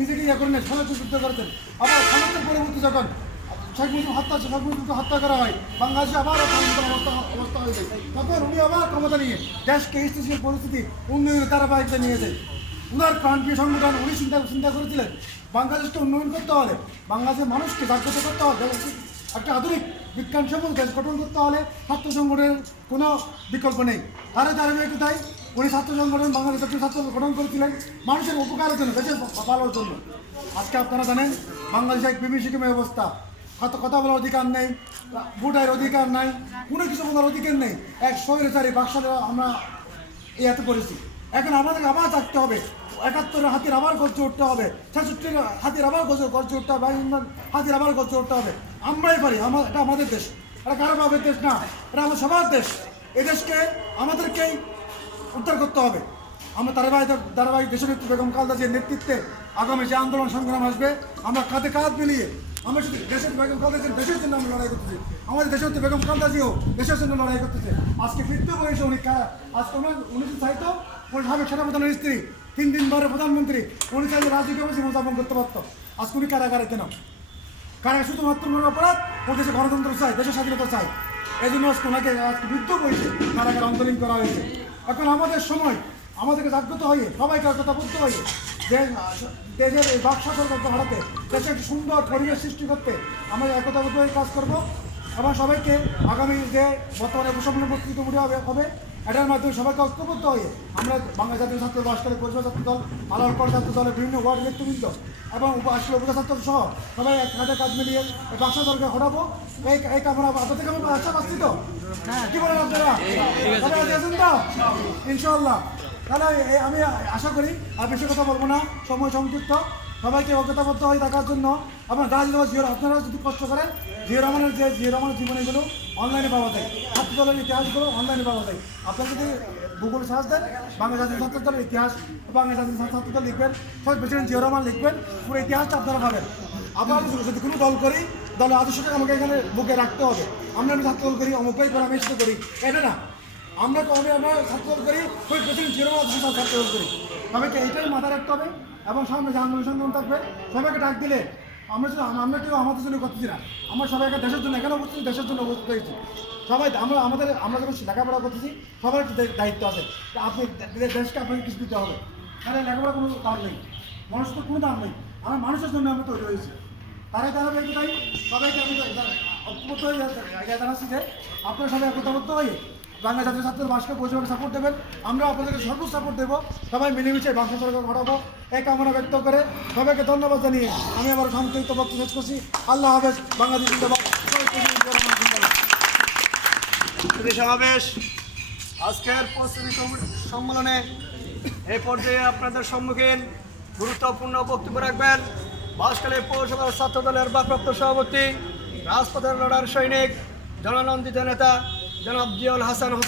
নিজেকে ইয়ে আবার হত্যা করা হয়, বাংলাদেশে আবার অবস্থা হয়ে যায়। উনি আবার পরিস্থিতি, উন্নয়নের নিয়ে যায় উনার সংগঠন, উনি চিন্তা করেছিলেন, বাংলাদেশকে উন্নয়ন করতে হলে মানুষকে জাগ্রত করতে হবে একটা আধুনিক বিজ্ঞান সম্পন্ন দেশ গঠন করতে হলে ছাত্র সংগঠনের কোনো বিকল্প নেই। তারা ধারাবাহিকতায় উনি ছাত্র সংগঠন, বাঙালি জাতীয় ছাত্র গঠন করেছিলেন মানুষের উপকারের জন্য, দেশের ভালোর জন্য। আজকে আপনারা জানেন বাংলাদেশে এক বিভীষিকময় অবস্থা। হয়তো কথা বলার অধিকার নেই, ভোটের অধিকার নাই, কোনো কিছু বলার অধিকার নেই। এক স্বৈরাচারী বাক্সা আমরা এত করেছি। এখন আমাদেরকে আবার থাকতে হবে। একাত্তরের হাতির আবার গর্জে উঠতে হবে। ছেষট্টির হাতির আবার গর্জে গর্জে উঠতে হবে। হাতির আবার গর্জে উঠতে হবে। আমরাই পারি। আমার এটা আমাদের দেশ। এটা কারও বাবের দেশ না। এটা আমার সবার দেশ। এই দেশকে আমাদেরকেই উদ্ধার করতে হবে। আমরা ধারাবাহিক ধারাবাহিক দেশনেত্রী বেগম খালদা জিয়ার নেতৃত্বে আগামী যে আন্দোলন সংগ্রাম আসবে, আমরা কাঁধে কাঁধ মিলিয়ে আমরা শুধু দেশের বেগম খালদা জিয়ার দেশের জন্য আমরা লড়াই করতেছি। আমাদের দেশের বেগম খালদা জিও দেশের জন্য লড়াই করতেছে। আজকে ফিরতে বলেছে উনি কারা আজকে ওনার উনি চাইতো সাবেক সেনাপ্রধানের স্ত্রী, তিন দিন পরে প্রধানমন্ত্রী, উনি চাইলে রাজকীয় জীবনযাপন করতে পারত। আজকে উনি কারাগারে কেন? কারণ শুধুমাত্র অপরাধ, ও দেশে গণতন্ত্র চাই দেশের স্বাধীনতা চাই এই জন্য ওনাকে, আজকে বৃদ্ধ হয়েছে কারাগার আন্দোলন করা হয়েছে। এখন আমাদের সময়, আমাদেরকে জাগ্রত হয়ে, সবাইকে একতাবদ্ধ হয়ে, যে, দেশের এই বাক্সা সরকারকে হারাতে দেশে একটি সুন্দর পরিবেশ সৃষ্টি করতে আমরা একতাবদ্ধ হয়ে কাজ করব। এবং সবাইকে আগামী যে বর্তমানে উপসম্পন্ন বক্তৃত হবে হবে এটার মাধ্যমে সবাইকে ঐক্যবদ্ধ হয়ে আমরা বাংলা জাতীয় ছাত্র বাসকালী পরিষদ ছাত্র দল আলোর পর ছাত্র দলের বিভিন্ন ওয়ার্ড নেতৃবৃন্দ এবং আসলে উপজাছাত্র সহ সবাই এক কাঁধে কাজ মিলিয়ে এই বাক্সা দলকে হটাবো এই এই কামনা আপনাদের কামনা আচ্ছা পাচ্ছি তো? কি বলেন আপনারা? আছেন তো? ইনশাল্লাহ তাহলে আমি আশা করি আর বেশি কথা বলব না। সময় সংক্ষিপ্ত সবাইকে অজ্ঞতাবদ্ধ হয়ে থাকার জন্য আপনার যারা যদি জিও আপনারা যদি কষ্ট করেন, জিও রহমানের যে জিও রহমানের জীবনীগুলো অনলাইনে পাওয়া যায়। ছাত্র দলের ইতিহাসগুলো অনলাইনে পাওয়া যায়। আপনারা যদি গুগল সার্চ দেন, বাংলা জাতীয় ছাত্র দলের ইতিহাস, বাংলা জাতীয় ছাত্র দল লিখবেন সব প্রেসিডেন্ট জিও রহমান লিখবেন, পুরো ইতিহাসটা আপনারা পাবেন। আবার যদি কোনো দল করি, দলের আদর্শটাকে আমাকে এখানে বুকে রাখতে হবে। আমরা আমি ছাত্র দল করি অমুকাই করে, আমি করি। এটা না। আমরা আমি আমরা ছাত্র দল করি ওই প্রেসিডেন্ট জিরো ছাত্র দল করি। সবাইকে এইটাই মাথায় রাখতে হবে? এবং সামনে যে আন্দোলন সংগ্রাম থাকবে সবাইকে ডাক দিলে আমরা শুধু আমরা কেউ আমাদের জন্য করতেছি না আমরা সবাইকে দেশের জন্য এখানে উপস্থিত দেশের জন্য উপস্থিত হয়েছি সবাই আমরা আমাদের আমরা যখন লেখাপড়া করতেছি সবার একটা দায়িত্ব আছে আপনি দেশকে আপনাকে কিছু দিতে হবে তাহলে লেখাপড়া কোনো দাম নেই মানুষ তো কোনো দাম নেই আমরা মানুষের জন্য আমরা তৈরি হয়েছি তারাই তারা তাই সবাইকে আমি ঐক্যবদ্ধ হয়ে জানাচ্ছি যে আপনারা সবাই একতাবদ্ধ হয়ে বাংলা জাতীয় ছাত্রের বাসকে পরিষেবাকে সাপোর্ট দেবেন। আমরা আপনাদেরকে সর্বোচ্চ সাপোর্ট দেবো। সবাই মিলেমিশে বাংলা সরকার ঘটাবো এই কামনা ব্যক্ত করে সবাইকে ধন্যবাদ জানিয়ে আমি আবার সংক্ষিপ্ত বক্তব্য শেষ করছি। আল্লাহ হাফেজ, বাংলাদেশ সমাবেশ, আজকের প্রস্তুতি সম্মেলনে এই পর্যায়ে আপনাদের সম্মুখীন গুরুত্বপূর্ণ বক্তব্য রাখবেন। বাসকালী পৌরসভার ছাত্র দলের ভারপ্রাপ্ত সভাপতি, রাজপথের লড়ার সৈনিক, জননন্দিত নেতা জনাব জিয়াউল হাসান হোসেন